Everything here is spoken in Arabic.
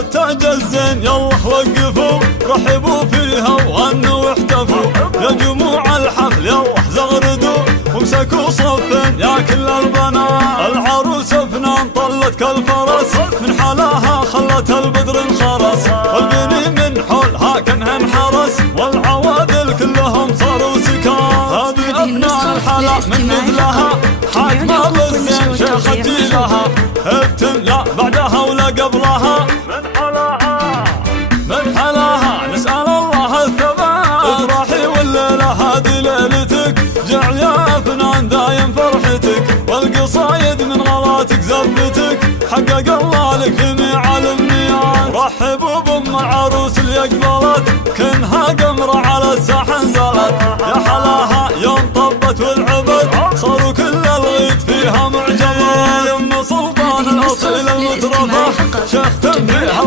التاج الزين يلا وقفوا رحبوا فيها وغنوا واحتفوا يا جموع الحفل يلا زغردوا وامسكوا صفين يا كل البنات. العروس فنان طلت كالفرس من حلاها خلت البدر انخرس والبني من حولها كانها انحرس والعوادل كلهم صاروا سكان. هذه ابناء الحلا من مثلها حاكمة بالزين شيخة جيلها ابتن لا بعدها ولا قبلها من حلاها نسأل الله الثبات. افرحي والليلة هذه ليلتك جعل يا فنان دايم فرحتك والقصايد من غلاتك زفتك حقق الله لك جميع الامنيات. رحبوا بام عروس اللي اقبلت كنها قمرة على الساحة نزلت يا حلاها يوم طبت والعبد صاروا كل الغيط فيها معجبات. يم سلطان الاصيل المترفة شيخ فيها